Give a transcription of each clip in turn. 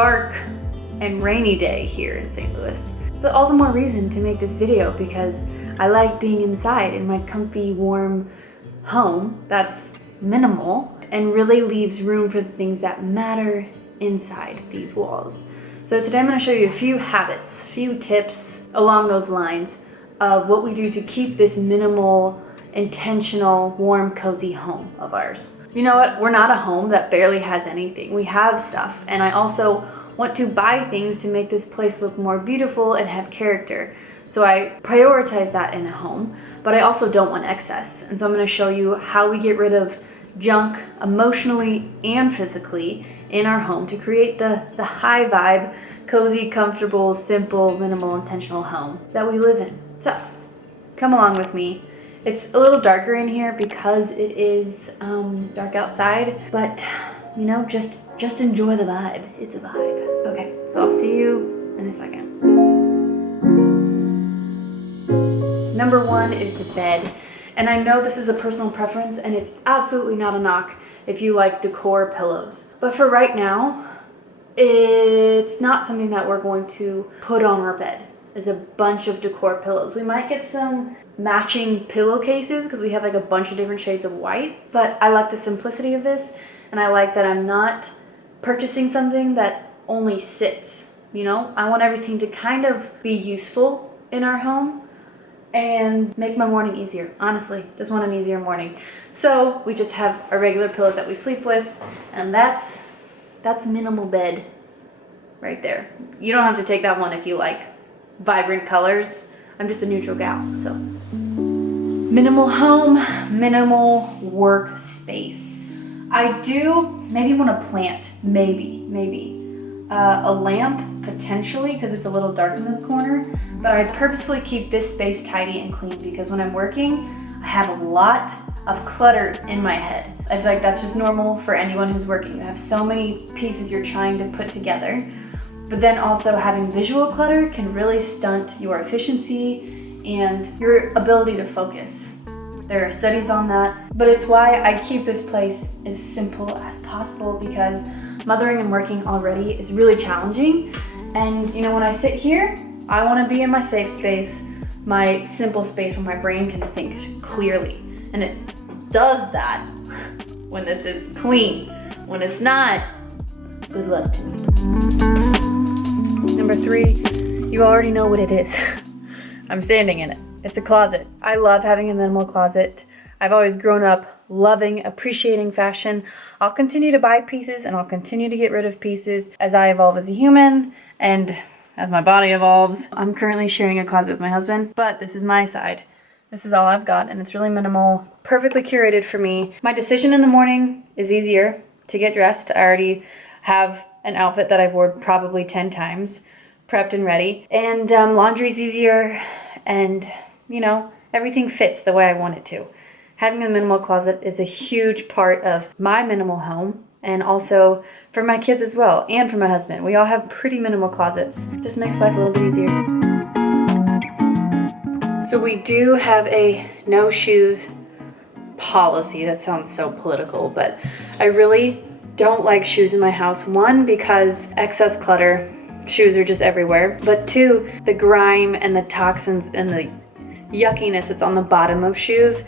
dark and rainy day here in St. Louis. But all the more reason to make this video because I like being inside in my comfy, warm home that's minimal and really leaves room for the things that matter inside these walls. So today I'm going to show you a few habits, few tips along those lines of what we do to keep this minimal, intentional, warm, cozy home of ours. You know what? We're not a home that barely has anything. We have stuff, and I also want to buy things to make this place look more beautiful and have character. So I prioritize that in a home, but I also don't want excess. And so I'm going to show you how we get rid of junk emotionally and physically in our home to create the high vibe, cozy, comfortable, simple, minimal, intentional home that we live in. So come along with me. It's a little darker in here because it is dark outside, but you know, just enjoy the vibe. It's a vibe. Okay, so I'll see you in a second. Number one is the bed. And I know this is a personal preference and it's absolutely not a knock if you like Decor pillows. But for right now, it's not something that we're going to put on our bed, is a bunch of Decor pillows. We might get some matching pillowcases because we have like a bunch of different shades of white, but I like the simplicity of this, and I like that I'm not purchasing something that only sits, you know? I want everything to kind of be useful in our home and make my morning easier. Honestly, just want an easier morning. So we just have our regular pillows that we sleep with, and that's minimal bed right there. You don't have to take that one if you like vibrant colors. I'm just a neutral gal, so. Minimal home, minimal workspace. I do maybe want to plant, maybe. A lamp, potentially, because it's a little dark in this corner, but I purposefully keep this space tidy and clean because when I'm working, I have a lot of clutter in my head. I feel like that's just normal for anyone who's working. You have so many pieces you're trying to put together, but then also having visual clutter can really stunt your efficiency and your ability to focus. There are studies on that, but it's why I keep this place as simple as possible because mothering and working already is really challenging. And you know, when I sit here, I want to be in my safe space, my simple space where my brain can think clearly. And it does that when this is clean. When it's not, good luck to me. Number three, you already know what it is. I'm standing in it. It's a closet. I love having a minimal closet. I've always grown up loving, appreciating fashion. I'll continue to buy pieces and I'll continue to get rid of pieces as I evolve as a human and as my body evolves. I'm currently sharing a closet with my husband, but this is my side. This is all I've got and it's really minimal, perfectly curated for me. My decision in the morning is easier to get dressed. I already have an outfit that I've worn probably 10 times, prepped and ready. And laundry's easier and, you know, everything fits the way I want it to. Having a minimal closet is a huge part of my minimal home and also for my kids as well and for my husband. We all have pretty minimal closets. Just makes life a little bit easier. So we do have a no shoes policy. That sounds so political, but I really don't like shoes in my house. One, because excess clutter. Shoes are just everywhere. But two, the grime and the toxins and the yuckiness that's on the bottom of shoes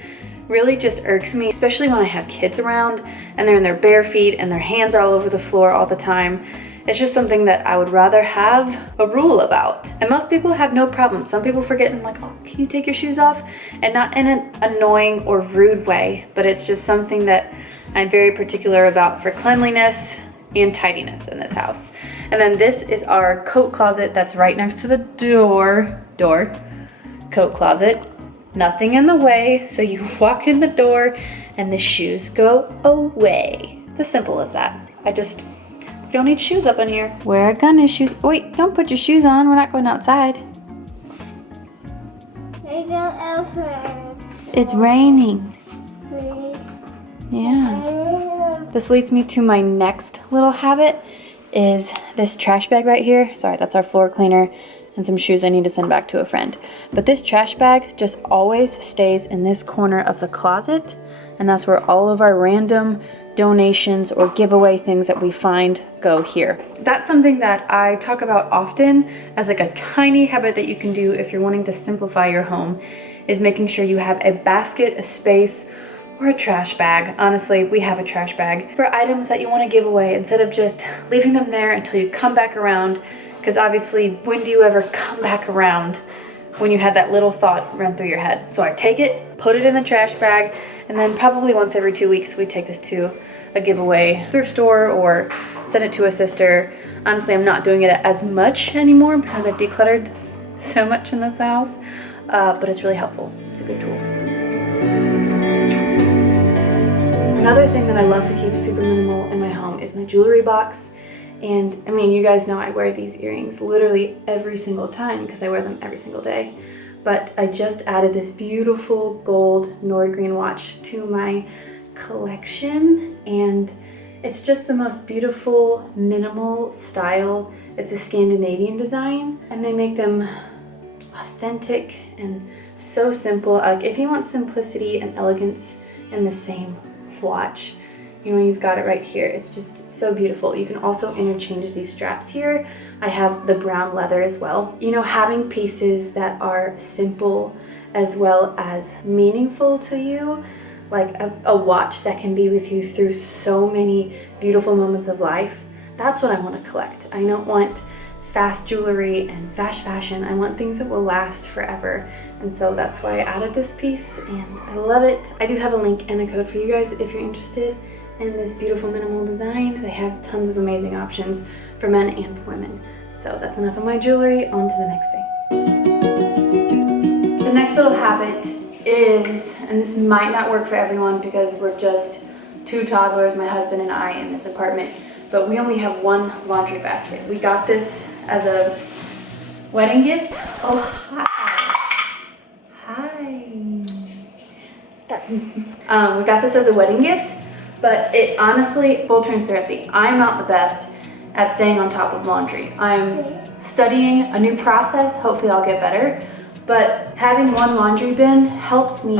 really just irks me, especially when I have kids around and they're in their bare feet and their hands are all over the floor all the time. It's just something that I would rather have a rule about. And most people have no problem. Some people forget and like, oh, can you take your shoes off? And not in an annoying or rude way, but it's just something that I'm very particular about for cleanliness and tidiness in this house. And then this is our coat closet that's right next to the door, coat closet. Nothing in the way, so you walk in the door and the shoes go away. It's as simple as that. We don't need shoes up in here. Where are gun shoes? Wait, don't put your shoes on. We're not going outside. I go outside. It's raining. Please. Yeah. This leads me to my next little habit is this trash bag right here. Sorry, that's our floor cleaner and some shoes I need to send back to a friend. But this trash bag just always stays in this corner of the closet, and that's where all of our random donations or giveaway things that we find go here. That's something that I talk about often as like a tiny habit that you can do if you're wanting to simplify your home, is making sure you have a basket, a space, or a trash bag. Honestly, we have a trash bag for items that you want to give away instead of just leaving them there until you come back around. Because obviously, when do you ever come back around when you had that little thought run through your head? So I take it, put it in the trash bag, and then probably once every 2 weeks, we take this to a giveaway thrift store or send it to a sister. Honestly, I'm not doing it as much anymore because I've decluttered so much in this house, but it's really helpful. It's a good tool. Another thing that I love to keep super minimal in my home is my jewelry box. And I mean, you guys know I wear these earrings literally every single time because I wear them every single day. But I just added this beautiful gold Nordgreen watch to my collection, and it's just the most beautiful minimal style. It's a Scandinavian design, and they make them authentic and so simple. Like, if you want simplicity and elegance in the same watch, you know, you've got it right here. It's just so beautiful. You can also interchange these straps here. I have the brown leather as well. You know, having pieces that are simple as well as meaningful to you, like a watch that can be with you through so many beautiful moments of life, that's what I want to collect. I don't want fast jewelry and fast fashion. I want things that will last forever. And so that's why I added this piece, and I love it. I do have a link and a code for you guys if you're interested in this beautiful minimal design. They have tons of amazing options for men and women. So that's enough of my jewelry. On to the next thing. The next little habit is, and this might not work for everyone because we're just two toddlers, my husband and I, in this apartment, but we only have one laundry basket. We got this as a wedding gift. Oh, hi. Hi. We got this as a wedding gift, but it honestly, full transparency, I'm not the best at staying on top of laundry. I'm studying a new process. Hopefully I'll get better, but having one laundry bin helps me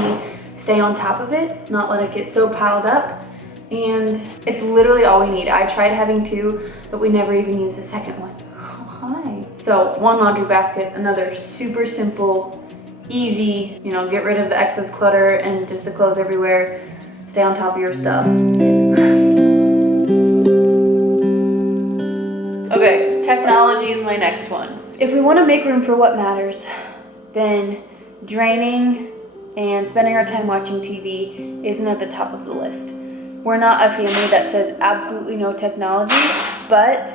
stay on top of it, not let it get so piled up. And it's literally all we need. I tried having two, but we never even used a second one. Oh, hi. So one laundry basket, another super simple, easy, you know, get rid of the excess clutter and just the clothes everywhere. Stay on top of your stuff. Okay, technology is my next one. If we want to make room for what matters, then draining and spending our time watching TV isn't at the top of the list. We're not a family that says absolutely no technology, but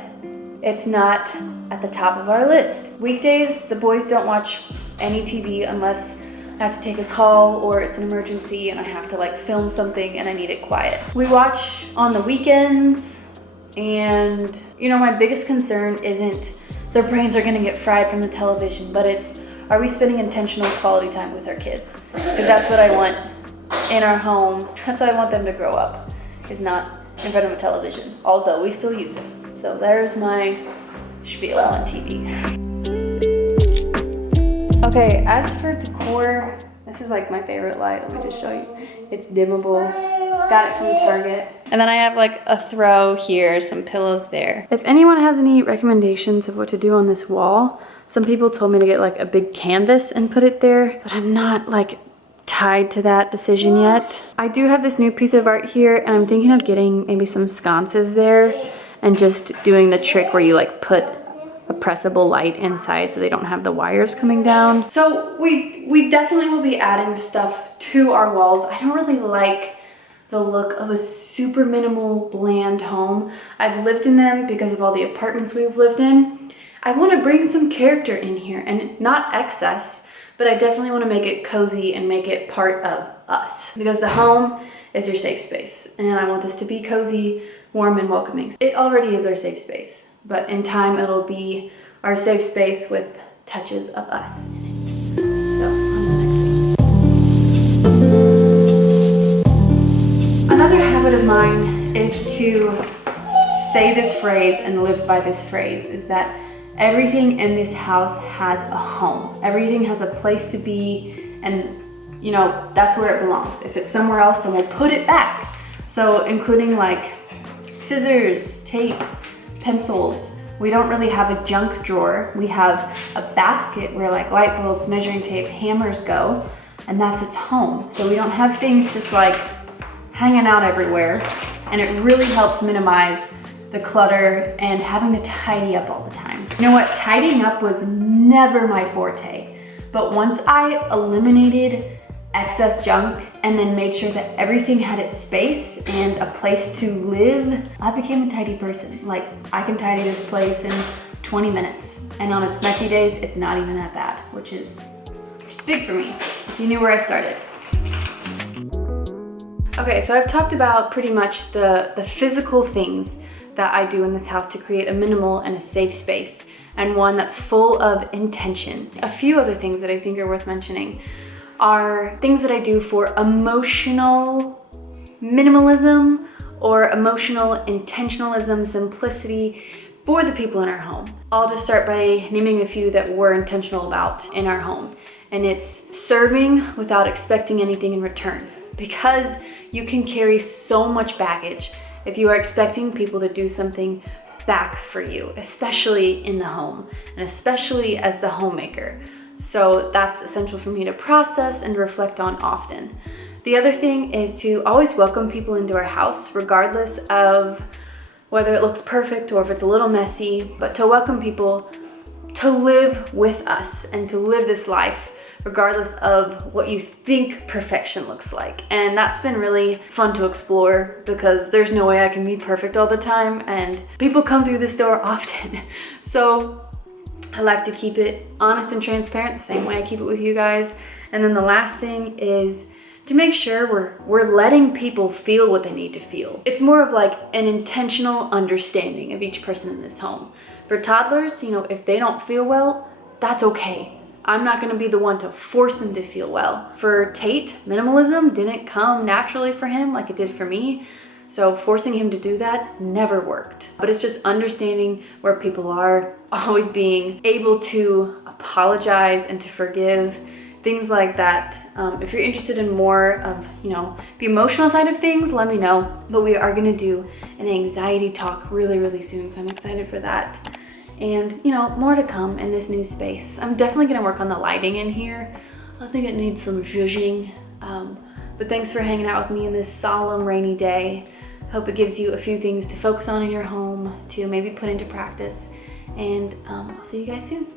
it's not at the top of our list. Weekdays, the boys don't watch any TV unless I have to take a call or it's an emergency and I have to like film something and I need it quiet. We watch on the weekends, and you know, my biggest concern isn't their brains are gonna get fried from the television, but it's, are we spending intentional quality time with our kids? Because that's what I want in our home. That's how I want them to grow up, is not in front of a television, although we still use it. So there's my spiel on TV. Okay, as for decor, this is like my favorite light. Let me just show you. It's dimmable. Got it from Target. And then I have like a throw here, some pillows there. If anyone has any recommendations of what to do on this wall, some people told me to get like a big canvas and put it there, but I'm not like tied to that decision yet. I do have this new piece of art here, and I'm thinking of getting maybe some sconces there and just doing the trick where you like put a pressable light inside so they don't have the wires coming down. So we definitely will be adding stuff to our walls. I don't really like the look of a super minimal, bland home. I've lived in them because of all the apartments we've lived in. I want to bring some character in here, and not excess, but I definitely want to make it cozy and make it part of us, because the home is your safe space, and I want this to be cozy, warm, and welcoming. It already is our safe space, but in time it'll be our safe space with touches of us in it. So, on to the next thing. Another habit of mine is to say this phrase and live by this phrase, is that everything in this house has a home. Everything has a place to be, and you know, that's where it belongs. If it's somewhere else, then we'll put it back. So including like scissors, tape, pencils. We don't really have a junk drawer. We have a basket where like light bulbs, measuring tape, hammers go, and that's its home. So we don't have things just like hanging out everywhere, and it really helps minimize the clutter and having to tidy up all the time. You know what? Tidying up was never my forte, but once I eliminated excess junk and then made sure that everything had its space and a place to live, I became a tidy person. Like, I can tidy this place in 20 minutes, and on its messy days, it's not even that bad, which is big for me. If you knew where I started. Okay, so I've talked about pretty much the physical things that I do in this house to create a minimal and a safe space, and one that's full of intention. A few other things that I think are worth mentioning are things that I do for emotional minimalism or emotional intentionalism, simplicity for the people in our home. I'll just start by naming a few that we're intentional about in our home. And it's serving without expecting anything in return, because you can carry so much baggage if you are expecting people to do something back for you, especially in the home and especially as the homemaker. So that's essential for me to process and reflect on often. The other thing is to always welcome people into our house, regardless of whether it looks perfect or if it's a little messy, but to welcome people to live with us and to live this life regardless of what you think perfection looks like. And that's been really fun to explore, because there's no way I can be perfect all the time, and people come through this door often. So I like to keep it honest and transparent, the same way I keep it with you guys. And then the last thing is to make sure we're letting people feel what they need to feel. It's more of like an intentional understanding of each person in this home. For toddlers, you know, if they don't feel well, that's okay. I'm not gonna be the one to force them to feel well. For Tate, minimalism didn't come naturally for him like it did for me. So forcing him to do that never worked. But it's just understanding where people are, always being able to apologize and to forgive, things like that. If you're interested in more of, you know, the emotional side of things, let me know. But we are gonna do an anxiety talk really, really soon, so I'm excited for that. And, you know, more to come in this new space. I'm definitely gonna work on the lighting in here. I think it needs some zhuzhing. But thanks for hanging out with me in this solemn rainy day. Hope it gives you a few things to focus on in your home, to maybe put into practice. And I'll see you guys soon.